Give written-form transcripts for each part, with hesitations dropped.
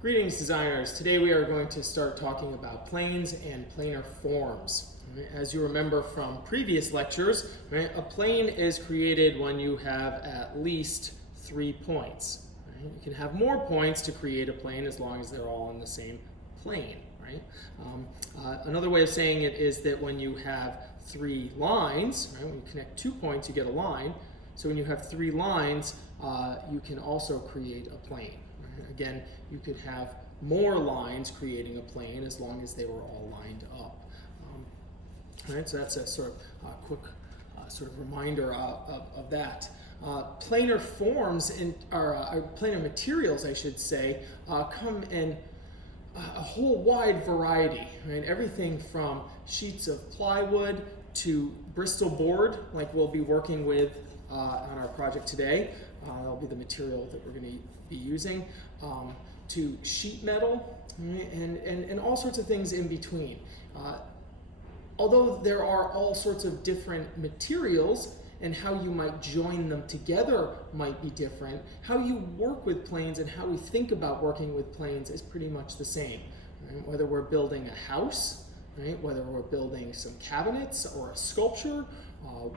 Greetings, designers. Today we are going to start talking about planes and planar forms. As you remember from previous lectures, a plane is created when you have at least 3 points. You can have more points to create a plane as long as they're all on the same plane. Another way of saying it is that when you have 3 lines, when you connect 2 points, you get a line. So when you have 3 lines, you can also create a plane. Again, you could have more lines creating a plane as long as they were all lined up. So that's a sort of quick sort of reminder of that. Planar forms or planar materials, I should say, come in a whole wide variety. Everything from sheets of plywood to Bristol board, like we'll be working with on our project today. That'll be the material that we're going to be using, to sheet metal, and all sorts of things in between. Although there are all sorts of different materials and how you might join them together might be different, how you work with planes and how we think about working with planes is pretty much the same. Whether we're building a house, whether we're building some cabinets or a sculpture,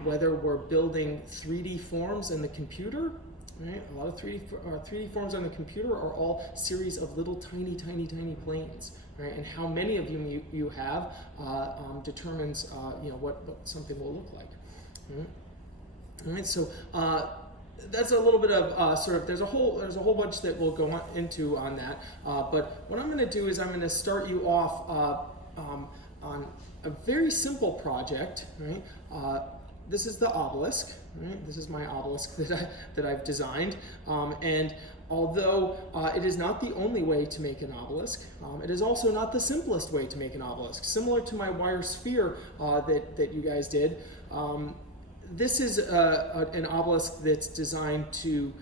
whether we're building 3D forms in the computer. A lot of 3D forms on the computer are all series of little tiny planes. And how many of you have determines what something will look like. So that's a little bit of there's a whole bunch that we'll go into on that. But what I'm going to do is I'm going to start you off on a very simple project. This is the Obelisk. This is my Obelisk that I've designed, and although it is not the only way to make an obelisk, it is also not the simplest way to make an obelisk. Similar to my wire sphere that you guys did, this is an obelisk that's designed to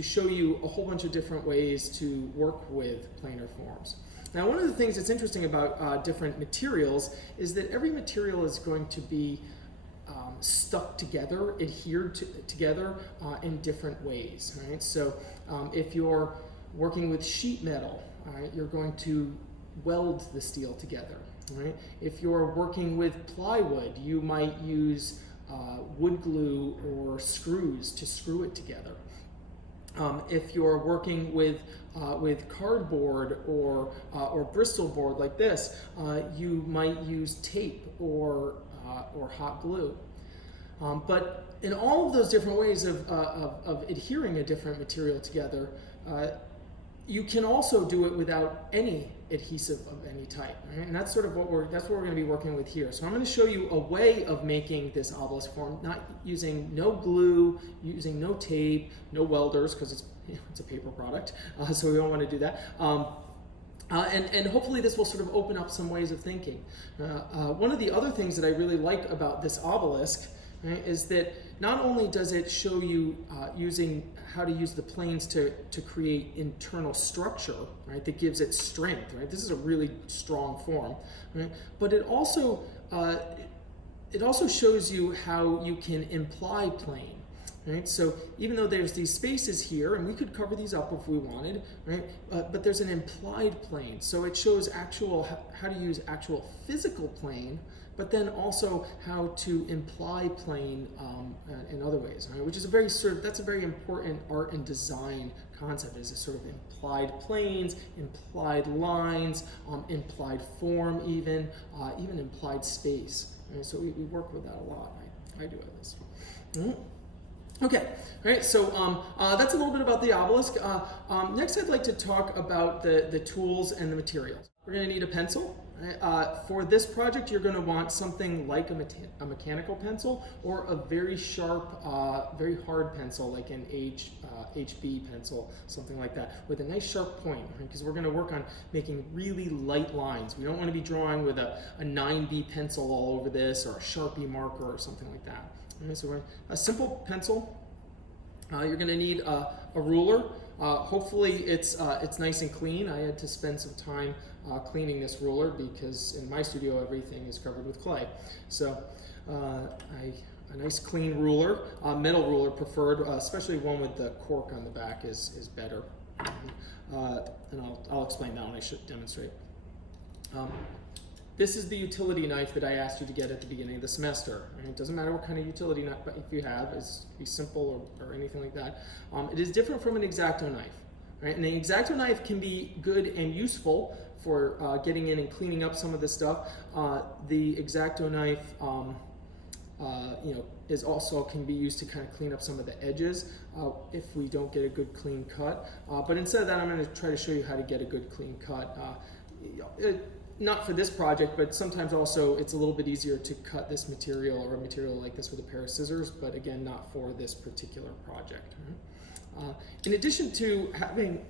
show you a whole bunch of different ways to work with planar forms. Now, one of the things that's interesting about different materials is that every material is going to be stuck together, adhered together in different ways. So if you're working with sheet metal, you're going to weld the steel together. If you're working with plywood, you might use wood glue or screws to screw it together. If you're working with cardboard or Bristol board like this, you might use tape or hot glue. But in all of those different ways of adhering a different material together, you can also do it without any adhesive of any type. And that's sort of what we're going to be working with here. So I'm going to show you a way of making this obelisk form, not using no glue, using no tape, no welders, because it's a paper product, so we don't want to do that. And hopefully this will sort of open up some ways of thinking. One of the other things that I really like about this obelisk is that not only does it show you using how to use the planes to create internal structure, that gives it strength. This is a really strong form, but it also shows you how you can imply plane. So even though there's these spaces here, and we could cover these up if we wanted, but there's an implied plane. So it shows how to use actual physical plane, but then also how to imply plane in other ways, which is that's a very important art and design concept, is a sort of implied planes, implied lines, implied form, even implied space. So we work with that a lot. I do at least. Okay, so that's a little bit about the obelisk. Next I'd like to talk about the tools and the materials. We're going to need a pencil. For this project, you're going to want something like a mechanical pencil or a very sharp, very hard pencil, like an HB pencil, something like that, with a nice sharp point, because we're going to work on making really light lines. We don't want to be drawing with a 9B pencil all over this, or a Sharpie marker or something like that. So a simple pencil. You're going to need a ruler. Hopefully it's nice and clean. I had to spend some time cleaning this ruler because in my studio everything is covered with clay. So a nice clean ruler, metal ruler preferred, especially one with the cork on the back is better. And I'll explain that when I should demonstrate. This is the utility knife that I asked you to get at the beginning of the semester. Right? It doesn't matter what kind of utility knife if you have, it's be simple or anything like that. It is different from an X-Acto knife. Right? And an X-Acto knife can be good and useful for getting in and cleaning up some of this stuff. The X-Acto knife is also can be used to kind of clean up some of the edges if we don't get a good clean cut. But instead of that, I'm going to try to show you how to get a good clean cut. Not for this project, but sometimes also it's a little bit easier to cut this material or a material like this with a pair of scissors, but again, not for this particular project. Right? In addition to having,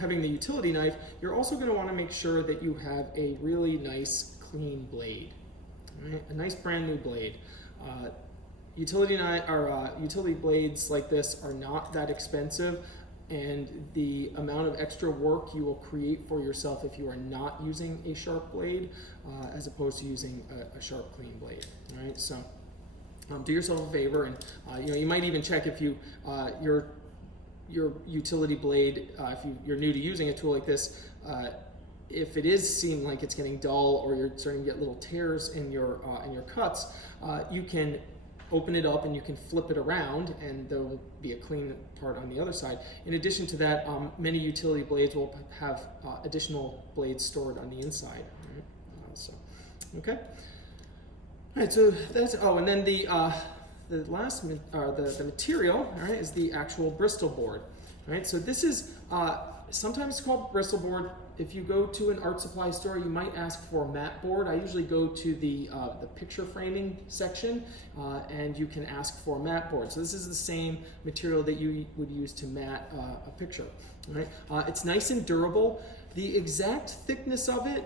having the utility knife, you're also going to want to make sure that you have a really nice clean blade, right? A nice brand new blade. Utility blades like this are not that expensive, and the amount of extra work you will create for yourself if you are not using a sharp blade as opposed to using a sharp clean blade. All right, so do yourself a favor, and you might even check if you your utility blade, if you're new to using a tool like this, if it is seem like it's getting dull or you're starting to get little tears in your cuts, you can open it up and you can flip it around and there will be a clean part on the other side. In addition to that, many utility blades will have additional blades stored on the inside. Right? Okay. All right, so that's, and then the last, the material, all right, is the actual Bristol board. All right, so this is, sometimes it's called Bristol board. If you go to an art supply store, you might ask for a mat board. I usually go to the picture framing section, and you can ask for a mat board. So this is the same material that you would use to mat a picture. Right? It's nice and durable. The exact thickness of it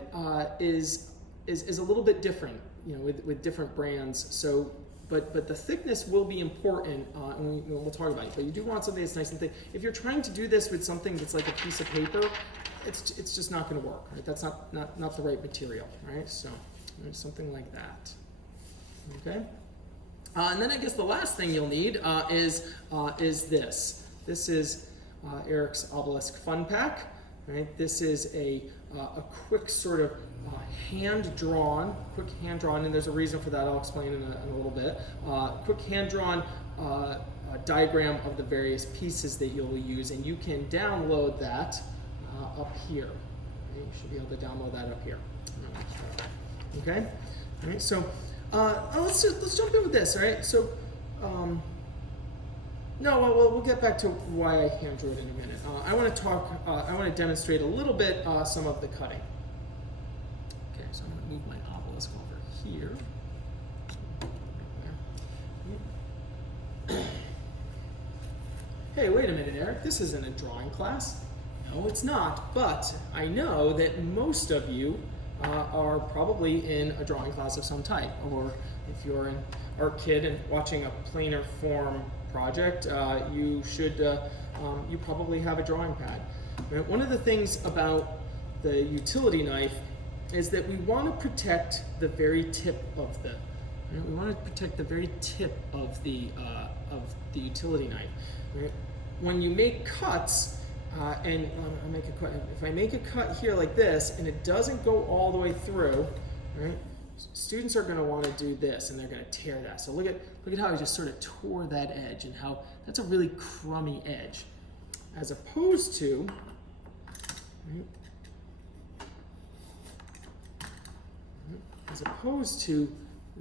is a little bit different, with different brands. So, but the thickness will be important, and we'll talk about it. But you do want something that's nice and thick. If you're trying to do this with something that's like a piece of paper, it's just not going to work. Right? That's not the right material. Right? So something like that. Okay. And then I guess the last thing you'll need is this. This is Eric's Obelisk Fun Pack. Right? This is a quick sort of hand-drawn, and there's a reason for that I'll explain in a little bit. Quick hand-drawn diagram of the various pieces that you'll use, and you can download that up here. Okay? You should be able to download that up here. Okay. All right. So let's jump in with this. All right. So we'll get back to why I hand drew it in a minute. I want to demonstrate a little bit some of the cutting. Okay, so I'm going to move my obelisk over here. Hey, wait a minute, Eric. This isn't a drawing class. No, it's not. But I know that most of you are probably in a drawing class of some type, or if you're an art kid and watching a planar form project, you probably have a drawing pad. Right? One of the things about the utility knife is that we want to protect the very tip of the. Right? We want to protect the very tip of the utility knife. Right? When you make cuts, if I make a cut here like this and it doesn't go all the way through, right? Students are going to want to do this and they're going to tear that. So look at how I just sort of tore that edge and how that's a really crummy edge, as opposed to, right?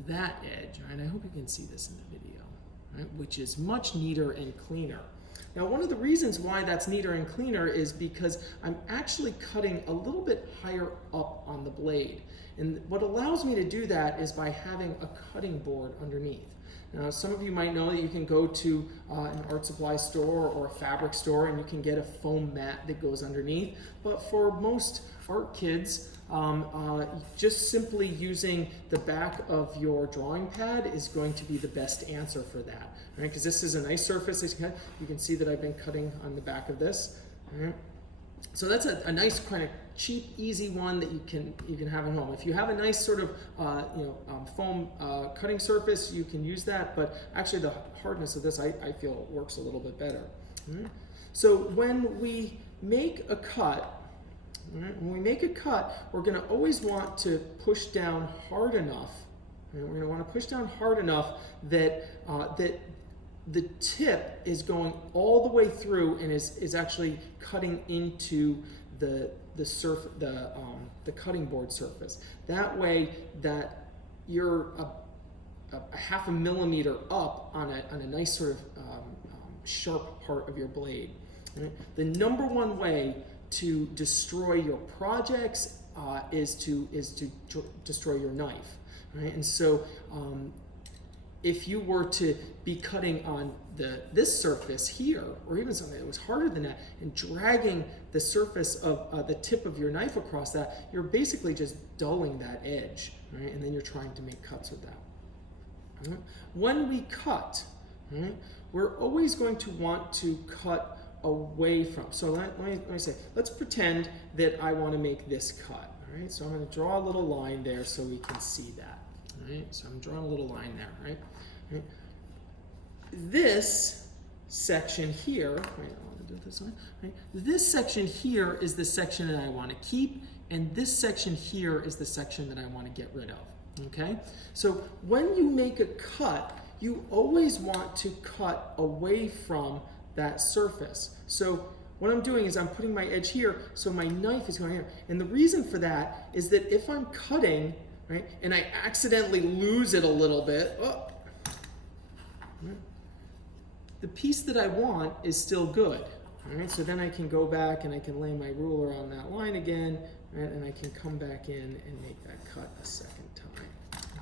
That edge. Right? I hope you can see this in the video, right? Which is much neater and cleaner. Now, one of the reasons why that's neater and cleaner is because I'm actually cutting a little bit higher up on the blade. And what allows me to do that is by having a cutting board underneath. Now, some of you might know that you can go to an art supply store or a fabric store and you can get a foam mat that goes underneath. But for most art kids, just simply using the back of your drawing pad is going to be the best answer for that, right? Because this is a nice surface. You can see that I've been cutting on the back of this. Right? So that's a nice kind of cheap, easy one that you can have at home. If you have a nice sort of foam cutting surface, you can use that. But actually, the hardness of this, I feel, works a little bit better. Right? So when we make a cut, right, when we make a cut, we're going to always want to push down hard enough. Right? We're going to want to push down hard enough that that the tip is going all the way through and is actually cutting into the cutting board surface. That way that you're a half a millimeter up on a nice sort of sharp part of your blade. Right? The number one way to destroy your projects is to destroy your knife. Right? And so if you were to be cutting on this surface here, or even something that was harder than that, and dragging the surface of the tip of your knife across that, you're basically just dulling that edge, right? And then you're trying to make cuts with that. Right? When we cut, right, we're always going to want to cut away from. So let me say, let's pretend that I want to make this cut. All right, so I'm going to draw a little line there so we can see that. Right? So I'm drawing a little line there, right? Right? This section here, right? I want to do this line, right? This section here is the section that I want to keep, and this section here is the section that I want to get rid of. Okay? So when you make a cut, you always want to cut away from that surface. So what I'm doing is I'm putting my edge here, so my knife is going here. And the reason for that is that if I'm cutting, right, and I accidentally lose it a little bit, the piece that I want is still good. All right, so then I can go back and I can lay my ruler on that line again, right, and I can come back in and make that cut a second time.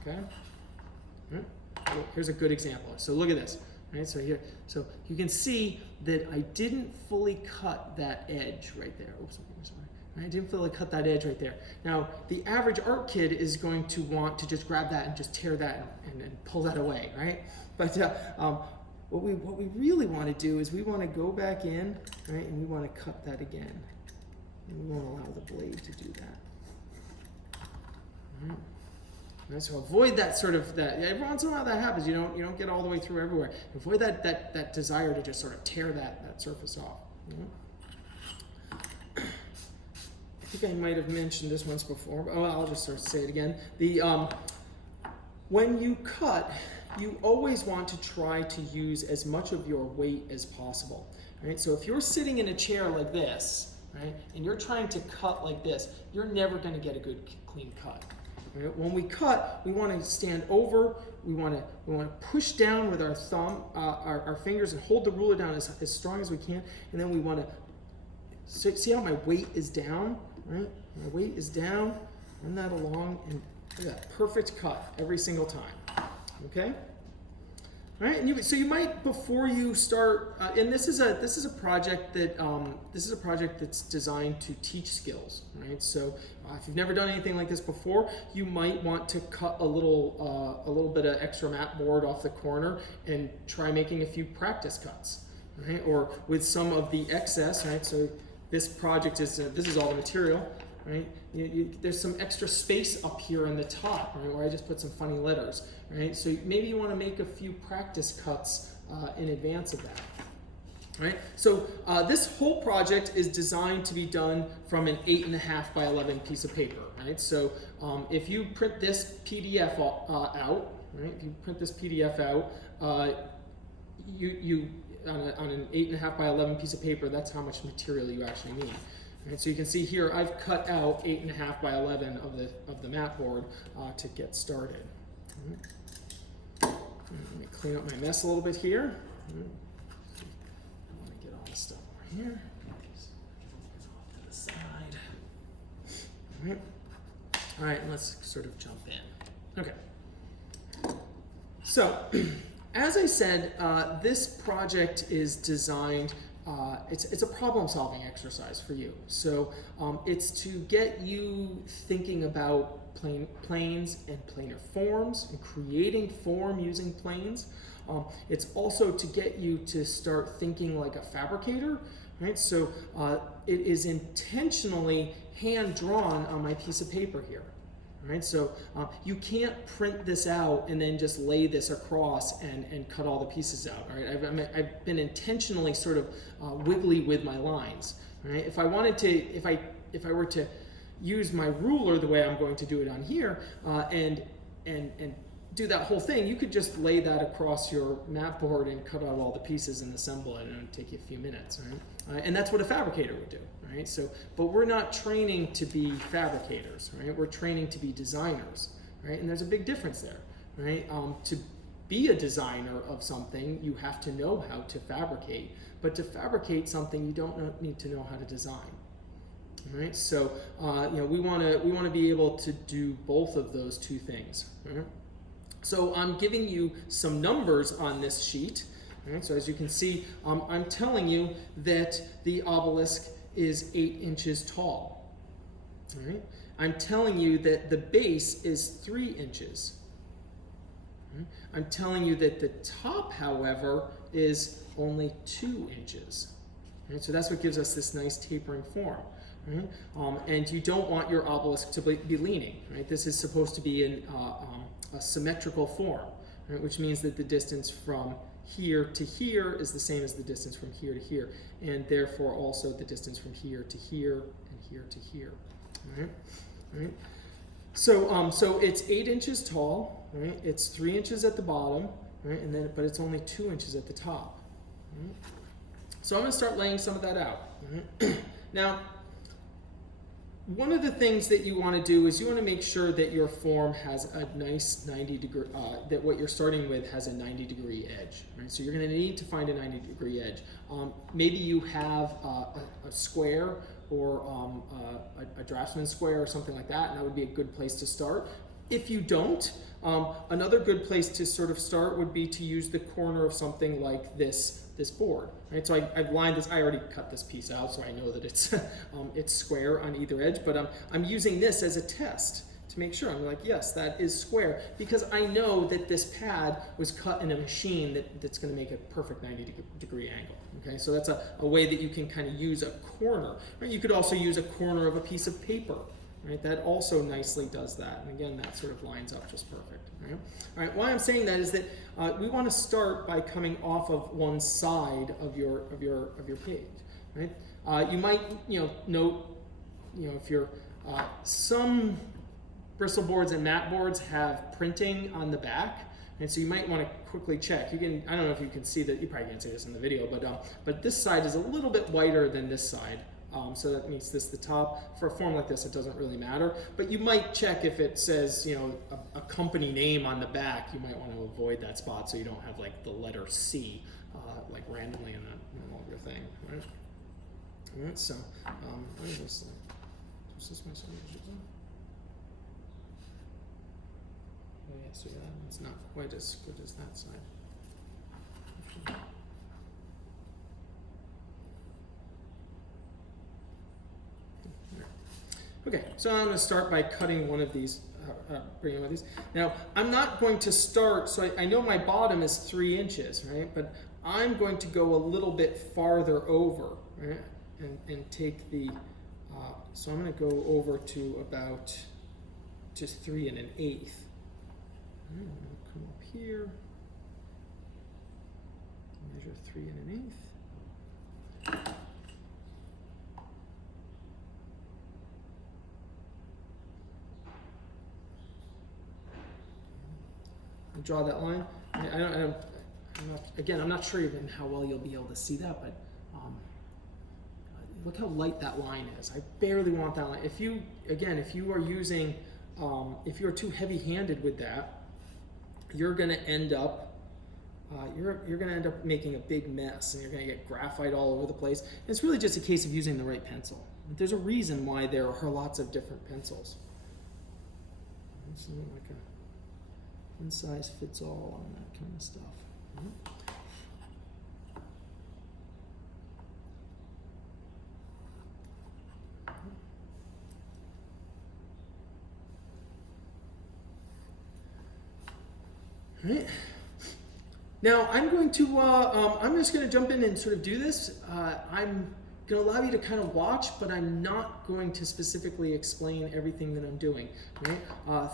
Okay? All right? So here's a good example. So look at this. Right, so here, so you can see that I didn't fully cut that edge right there. Oops, sorry. I didn't fully cut that edge right there. Now, the average art kid is going to want to just grab that and just tear that and pull that away, right? But what we really want to do is we want to go back in, right, and we want to cut that again. And we won't allow the blade to do that. All right. Right, so avoid that sort of that. Every once in a while that happens. You don't get all the way through everywhere. Avoid that desire to just sort of tear that surface off. I think I might have mentioned this once before, but I'll just sort of say it again. When you cut, you always want to try to use as much of your weight as possible. Right? So if you're sitting in a chair like this, right, and you're trying to cut like this, you're never going to get a good clean cut. Right? When we cut, we want to stand over. We want to push down with our thumb, our fingers, and hold the ruler down as strong as we can. And then we want to see how my weight is down, right? My weight is down. Run that along, and look at that perfect cut every single time. Okay. All right, and so you might, before you start, and this is a project that's designed to teach skills, right? So if you've never done anything like this before, you might want to cut a little bit of extra mat board off the corner and try making a few practice cuts, right? Or with some of the excess, right? So this project is this is all the material, right? There's some extra space up here in the top, right, where I just put some funny letters, right? So maybe you want to make a few practice cuts in advance of that, right? So this whole project is designed to be done from an 8.5 by 11 piece of paper, right? So if you print this PDF out, right? If you print this PDF out, you on an 8.5 by 11 piece of paper, that's how much material you actually need. Right, so you can see here, I've cut out 8.5 by 11 of the mat board to get started. Right. Let me clean up my mess a little bit here. Right. I want to get all this stuff over here. Off to the side. All right, let's sort of jump in. Okay. So, as I said, this project is designed. It's a problem-solving exercise for you. So it's to get you thinking about planes and planar forms and creating form using planes. It's also to get you to start thinking like a fabricator, right? So it is intentionally hand-drawn on my piece of paper here. Right, so you can't print this out and then just lay this across and cut all the pieces out. Right? I've been intentionally sort of wiggly with my lines. right? If I wanted to, if I were to use my ruler the way I'm going to do it on here, and do that whole thing, you could just lay that across your map board and cut out all the pieces and assemble it, and it would take you a few minutes, right? And that's what a fabricator would do, right? So, but we're not training to be fabricators, right? We're training to be designers, right? And there's a big difference there, right? To be a designer of something, you have to know how to fabricate, but to fabricate something, you don't need to know how to design. Right, so we want to be able to do both of those two things. Right? So I'm giving you some numbers on this sheet. Right? So as you can see, I'm telling you that the obelisk is 8 inches tall. Right? I'm telling you that the base is 3 inches. Right? I'm telling you that the top, however, is only 2 inches. Right? So that's what gives us this nice tapering form. Right? And you don't want your obelisk to be leaning. Right? This is supposed to be in a symmetrical form, right? Which means that the distance from here to here is the same as the distance from here to here, and therefore also the distance from here to here and here to here. Right? Right? So, so it's 8 inches tall. Right? It's 3 inches at the bottom, right? And then, but it's only 2 inches at the top. Right? So I'm going to start laying some of that out. Right? Now, one of the things that you want to do is you want to make sure that your form has a nice 90-degree, that what you're starting with has a 90-degree edge. Right? So you're going to need to find a 90-degree edge. Maybe you have a square or a draftsman square or something like that, and that would be a good place to start. If you don't, another good place to sort of start would be to use the corner of something like this board. Right? So I've lined this. I already cut this piece out, so I know that it's it's square on either edge. But I'm using this as a test to make sure. I'm like, yes, that is square, because I know that this pad was cut in a machine that's going to make a perfect 90-degree angle. Okay, so that's a way that you can kind of use a corner. Right? You could also use a corner of a piece of paper. Right? That also nicely does that, and again, that sort of lines up just perfect. Right? All right. Why I'm saying that is that we want to start by coming off of one side of your page. Right? You might note if you're some bristle boards and mat boards have printing on the back, and so you might want to quickly check. You can, I don't know if you can see that. You probably can't see this in the video, but this side is a little bit whiter than this side. So that means this the top. For a form like this, it doesn't really matter. But you might check if it says, a company name on the back. You might want to avoid that spot so you don't have like the letter C like randomly in the middle of your thing. Right? All right. So what is this? Is this my solution? Oh yeah. So yeah, it's not quite as good as that side. Okay, so I'm going to start by cutting one of these, bringing one of these. Now, I'm not going to start, so I know my bottom is 3 inches, right? But I'm going to go a little bit farther over, right? And take the, so I'm going to go over to about just 3 1/8. I'm going to come up here, measure 3 1/8. Draw that line. I'm not sure even how well you'll be able to see that, but look how light that line is. I barely want that line. If you are using, if you're too heavy-handed with that, you're going to end up making a big mess, and you're going to get graphite all over the place. And it's really just a case of using the right pencil. There's a reason why there are lots of different pencils. It's not like a one size fits all on that kind of stuff. All right. Now I'm going to, I'm just going to jump in and sort of do this. I'm going to allow you to kind of watch, but I'm not going to specifically explain everything that I'm doing. Right?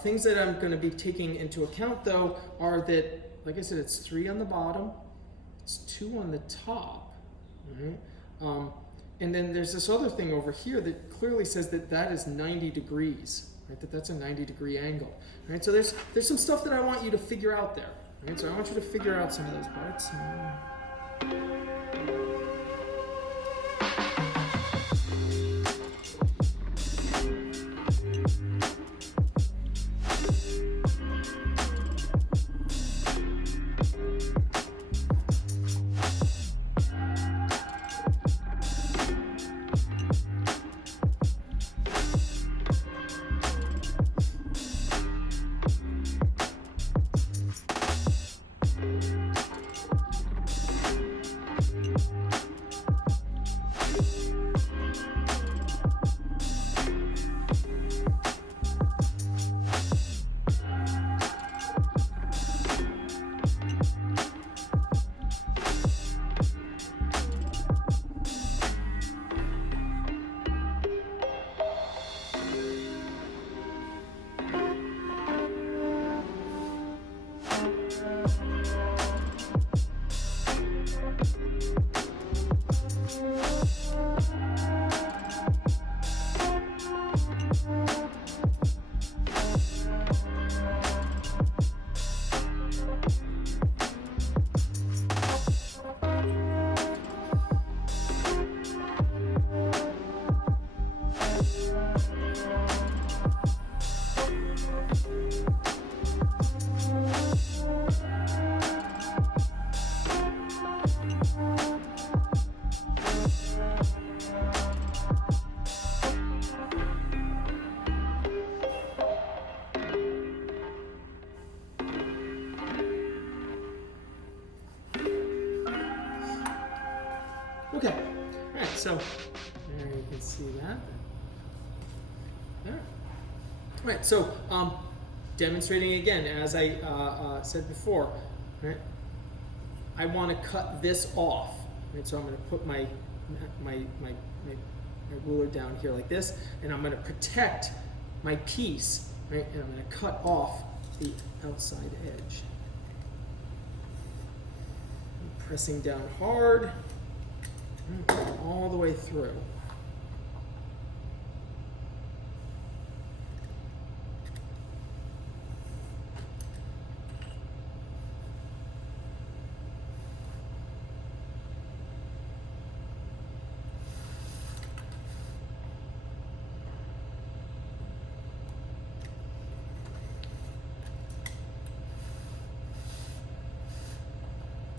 Things that I'm going to be taking into account, though, are that, like I said, it's 3 on the bottom, it's 2 on the top, right? And then there's this other thing over here that clearly says that that is 90 degrees, right? That's a 90-degree angle, right? So there's some stuff that I want you to figure out there, right? So I want you to figure out some of those parts. Okay, all right, so there you can see that. There. All right, so demonstrating again, as I said before, right? I want to cut this off, right? So I'm going to put my ruler down here like this, and I'm going to protect my piece, right? And I'm going to cut off the outside edge. I'm pressing down hard. All the way through.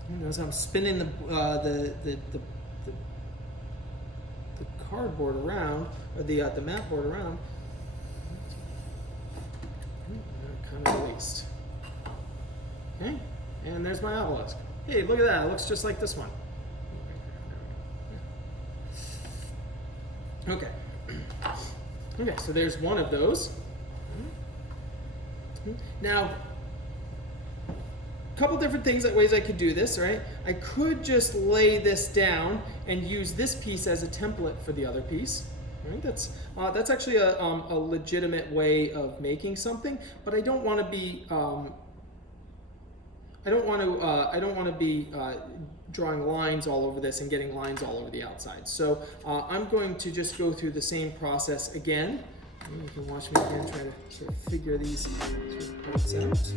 And as I'm spinning the cardboard around, or the mat board around, kind of released. Okay, and there's my obelisk. Hey, look at that! It looks just like this one. Okay. Okay, so there's one of those. Now, a couple different ways I could do this, right? I could just lay this down and use this piece as a template for the other piece, right? That's actually a legitimate way of making something, but I don't want to be drawing lines all over this and getting lines all over the outside. So I'm going to just go through the same process again. And you can watch me again try to sort of figure these sort of parts out.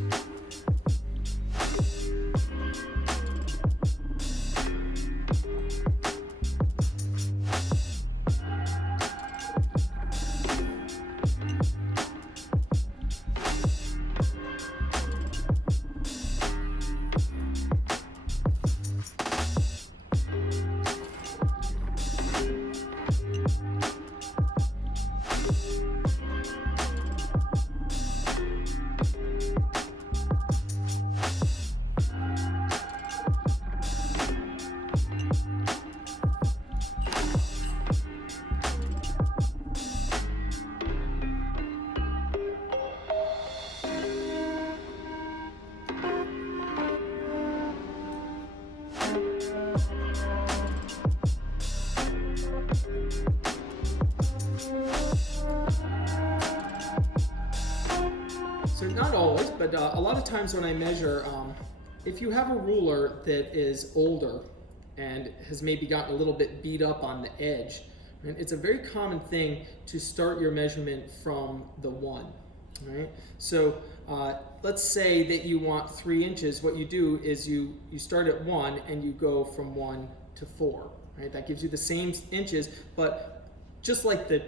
So not always, but a lot of times when I measure, if you have a ruler that is older, and has maybe gotten a little bit beat up on the edge. Right? It's a very common thing to start your measurement from the 1. Right? So let's say that you want 3 inches. What you do is you start at 1 and you go from 1 to 4. Right? That gives you the same inches, but just like the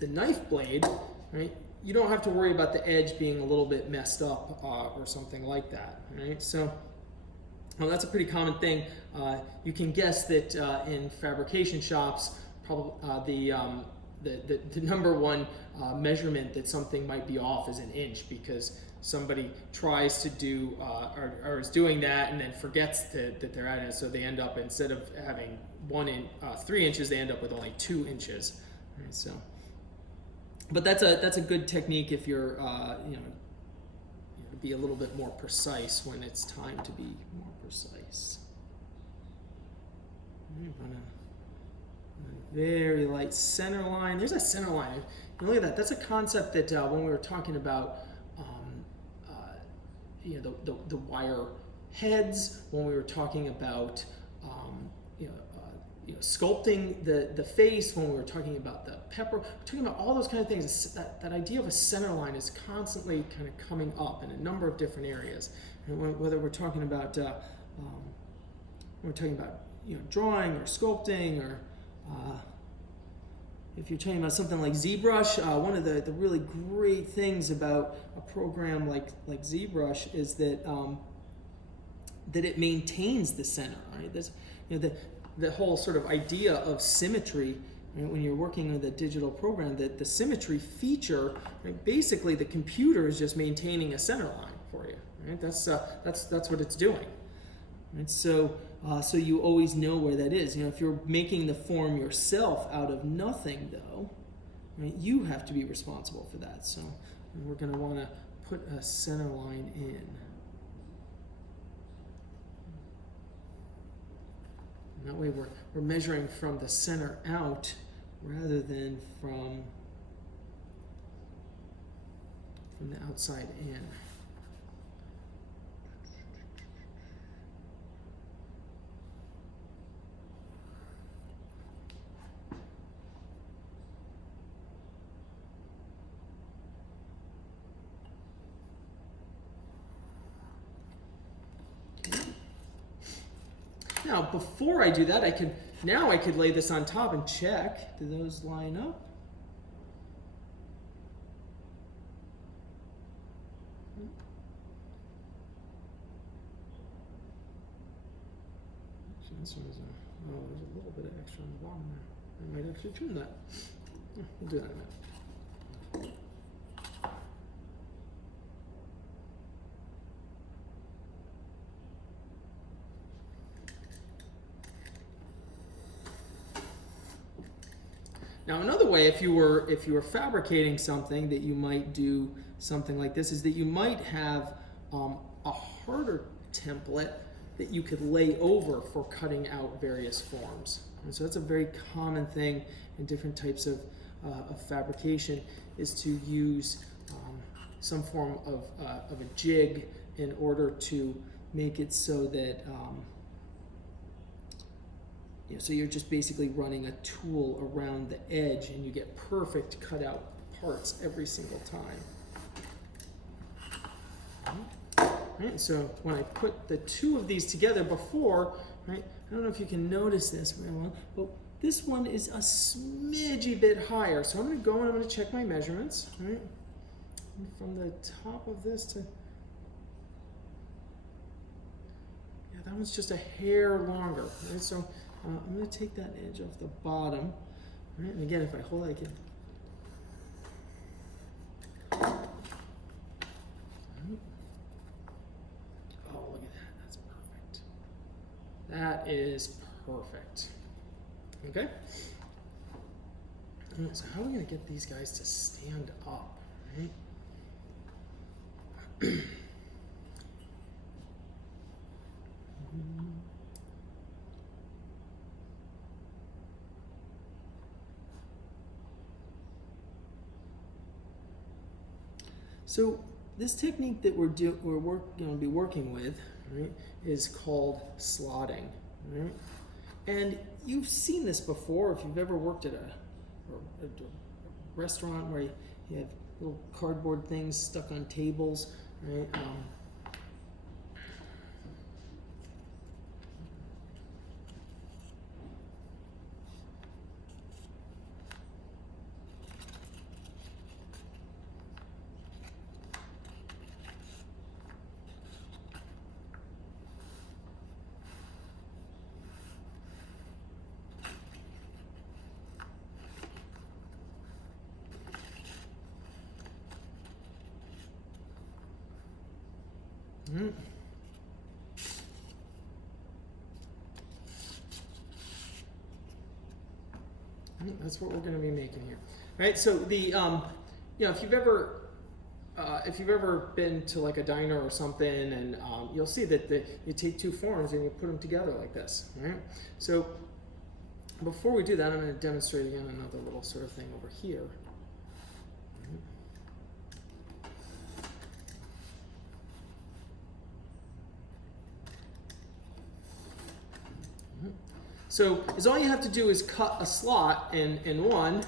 knife blade, right? You don't have to worry about the edge being a little bit messed up or something like that. Right? So well, that's a pretty common thing. You can guess that in fabrication shops, probably the number one measurement that something might be off is an inch, because somebody tries to do or is doing that and then forgets that they're at it, so they end up, instead of having 3 inches, they end up with only 2 inches. Right, so, but that's a good technique if you're to be a little bit more precise when it's time to be more precise. Very light center line. There's a center line. And look at that. That's a concept that when we were talking about the wire heads, when we were talking about sculpting the face, when we were talking about the pepper, we're talking about all those kind of things. That idea of a center line is constantly kind of coming up in a number of different areas. And whether we're talking about drawing or sculpting, or if you're talking about something like ZBrush, one of the really great things about a program like ZBrush is that that it maintains the center. Right? There's, the whole sort of idea of symmetry, right, when you're working with a digital program, that the symmetry feature, right, basically the computer is just maintaining a center line for you. Right? That's what it's doing. Right? So you always know where that is. If you're making the form yourself out of nothing, though, right, you have to be responsible for that. So we're going to want to put a center line in. And that way we're measuring from the center out rather than from the outside in. Now, before I do that, I could lay this on top and check. Do those line up? Actually, this one is there's a little bit of extra on the bottom there. I might actually trim that. We'll do that in a minute. Now, another way, if you were fabricating something, that you might do something like this, is that you might have a harder template that you could lay over for cutting out various forms. And so that's a very common thing in different types of fabrication, is to use some form of a jig in order to make it so that so you're just basically running a tool around the edge, and you get perfect cut out parts every single time. Right, so when I put the two of these together before, right, I don't know if you can notice this very well, but this one is a smidgy bit higher. So I'm going to go and I'm going to check my measurements. Right, and from the top of this to, that one's just a hair longer. Right, so I'm going to take that edge off the bottom, right? And again, if I hold it, I can. Oh, look at that! That's perfect. That is perfect. Okay. So how are we going to get these guys to stand up, right? So this technique that we're going to be working with, right, is called slotting. Right? And you've seen this before if you've ever worked at a restaurant where you have little cardboard things stuck on tables, right? That's what we're going to be making here, right? So the, you know, if you've ever been to like a diner or something, and you'll see that you take two forms and you put them together like this, right? So before we do that, I'm going to demonstrate again another little sort of thing over here. So is all you have to do is cut a slot in one.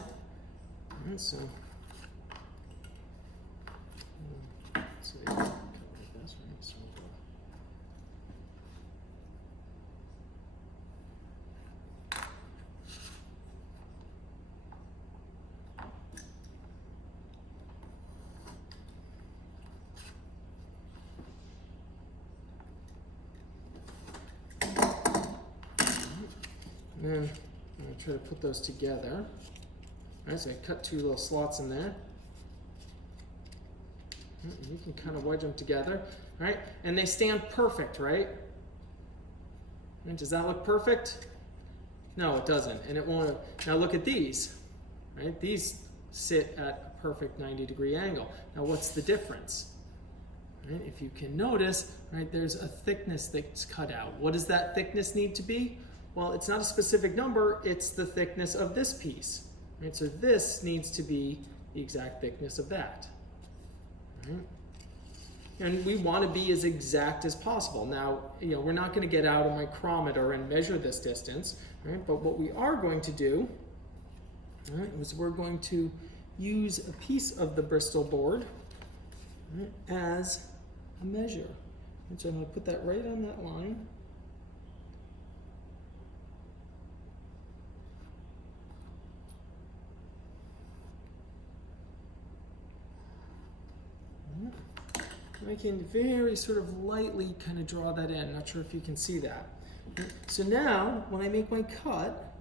And so you cut like this, right? So and then I'm going to try to put those together. All right, so I cut two little slots in there. You can kind of wedge them together, right? And they stand perfect, right? And does that look perfect? No, it doesn't, and it won't. Now look at these, right? These sit at a perfect 90-degree angle. Now what's the difference? Right? If you can notice, right, there's a thickness that's cut out. What does that thickness need to be? Well, it's not a specific number, it's the thickness of this piece. Right? So this needs to be the exact thickness of that. Right? And we want to be as exact as possible. Now, you know, we're not going to get out a micrometer and measure this distance, right? But what we are going to do, right, is we're going to use a piece of the Bristol board, right, as a measure. And so I'm going to put that right on that line. I can very sort of lightly kind of draw that in. Not sure if you can see that. So now, when I make my cut,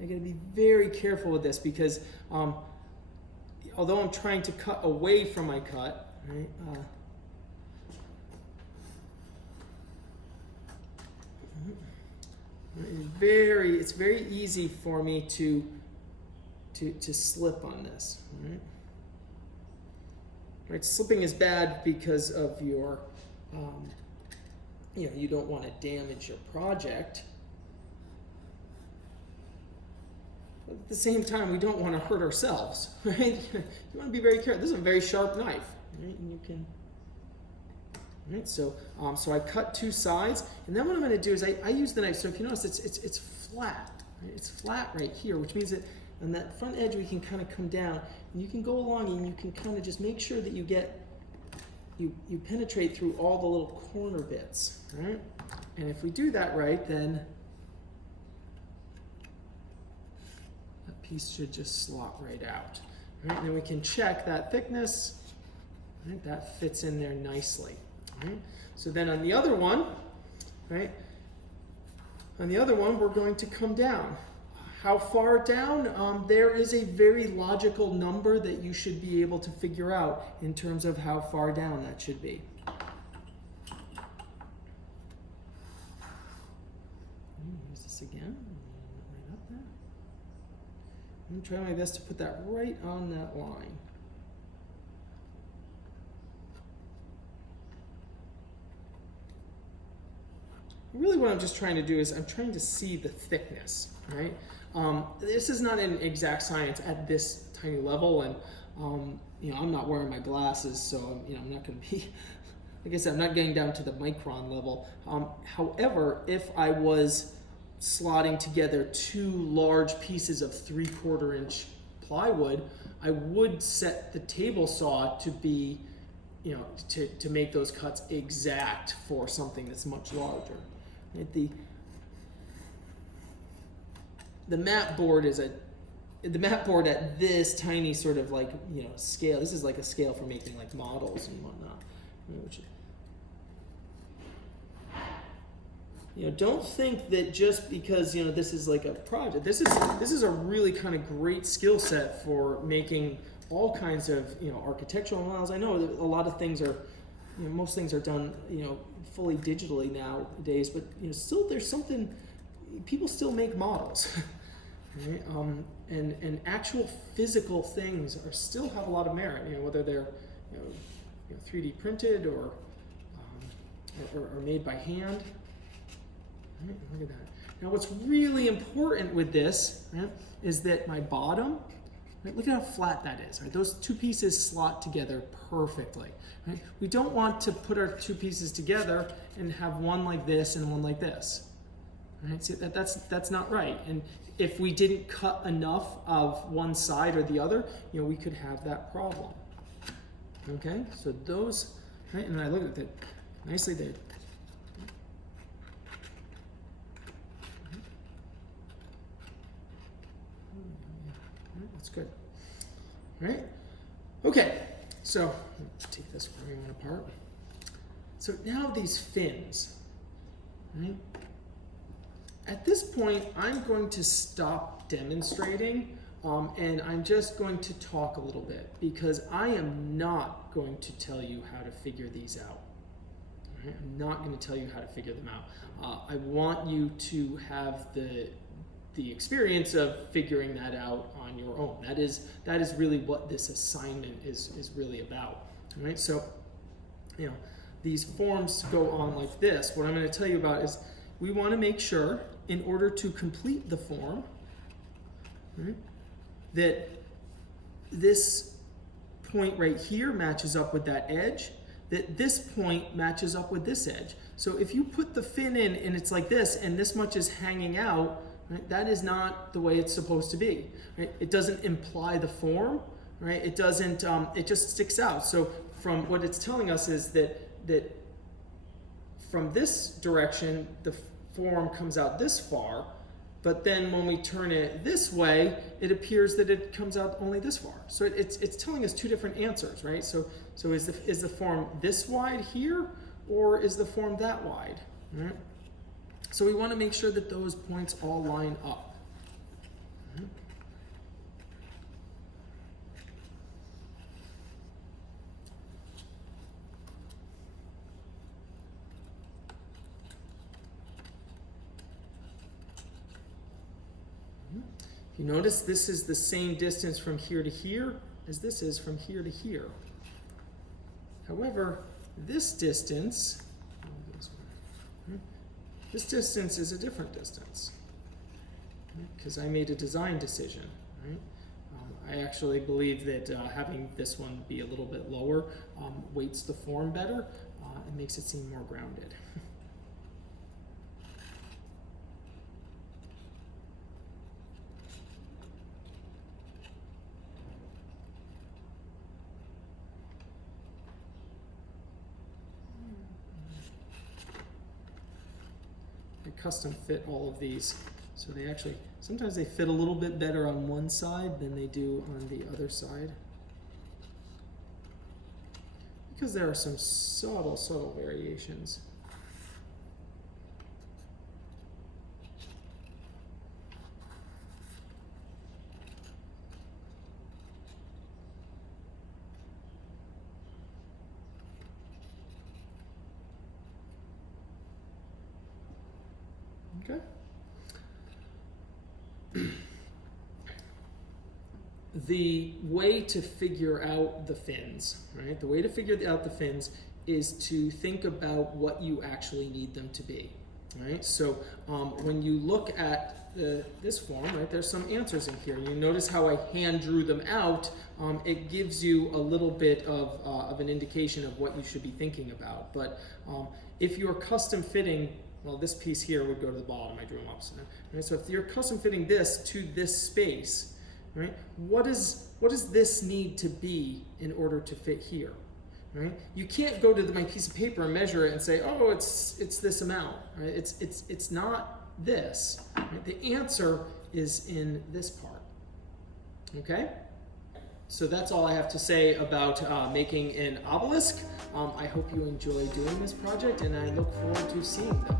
I got to be very careful with this because although I'm trying to cut away from my cut, right, it's very easy for me to slip on this. Right? Right, slipping is bad because of your, you know, you don't want to damage your project. But at the same time, we don't want to hurt ourselves, right? You want to be very careful. This is a very sharp knife, right? And you can, right? So, so I cut two sides, and then what I'm going to do is I use the knife. So if you notice, it's flat. Right? It's flat right here, which means that on that front edge we can kind of come down, and you can go along and you can kind of just make sure that you penetrate through all the little corner bits, right? And if we do that right, then that piece should just slot right out. Right? And then we can check that thickness. Right? That fits in there nicely. Right? So then on the other one, right? On the other one, we're going to come down. How far down? There is a very logical number that you should be able to figure out in terms of how far down that should be. Use this again. Right up there. I'm trying my best to put that right on that line. Really what I'm just trying to do is I'm trying to see the thickness, right? This is not an exact science at this tiny level, and you know, I'm not wearing my glasses, so you know, I'm not going to be, like I said, I'm not getting down to the micron level. However, if I was slotting together two large pieces of 3/4 inch plywood, I would set the table saw to be, to make those cuts exact for something that's much larger. Right? The mat board at this tiny sort of like, scale. This is like a scale for making like models and whatnot. Don't think that just because this is like a project. This is a really kind of great skill set for making all kinds of architectural models. I know that a lot of things are, most things are done fully digitally nowadays, but still there's something. People still make models. Right? And actual physical things still have a lot of merit, whether they're 3D printed or made by hand. Right? Look at that. Now what's really important with this, right, is that my bottom, right, look at how flat that is. Right? Those two pieces slot together perfectly. Right? We don't want to put our two pieces together and have one like this and one like this. Right? See, that's not right. And if we didn't cut enough of one side or the other, we could have that problem. Okay, so those, right, and I look at it nicely there. That's good. All right. Okay, so take this one apart. So now these fins, right? At this point, I'm going to stop demonstrating and I'm just going to talk a little bit because I am not going to tell you how to figure these out. Right? I'm not going to tell you how to figure them out. I want you to have the experience of figuring that out on your own. That is really what this assignment is really about. All right? So, these forms go on like this. What I'm going to tell you about is we want to make sure, in order to complete the form, right, that this point right here matches up with that edge, that this point matches up with this edge. So if you put the fin in and it's like this and this much is hanging out, right, that is not the way it's supposed to be. Right? It doesn't imply the form, right? It doesn't. It just sticks out. So from what it's telling us is that from this direction, the form comes out this far, but then when we turn it this way, it appears that it comes out only this far. So it's telling us two different answers, right? So is the form this wide here, or is the form that wide? Right? So we want to make sure that those points all line up. Right? You notice this is the same distance from here to here as this is from here to here. However, this distance is a different distance because I made a design decision. Right? I actually believe that having this one be a little bit lower weights the form better and makes it seem more grounded. Custom fit all of these, so they actually sometimes they fit a little bit better on one side than they do on the other side because there are some subtle variations. Okay. The way to figure out the fins, right? The way to figure out the fins is to think about what you actually need them to be, right? So when you look at this form, right, there's some answers in here. You notice how I hand drew them out. It gives you a little bit of an indication of what you should be thinking about. But if you're custom fitting well, this piece here would go to the bottom. I drew them opposite. Right? So if you're custom fitting this to this space, right? What does this need to be in order to fit here? Right? You can't go to my piece of paper and measure it and say, oh, it's this amount. Right? It's not this. Right? The answer is in this part. Okay? So that's all I have to say about making an obelisk. I hope you enjoy doing this project, and I look forward to seeing them.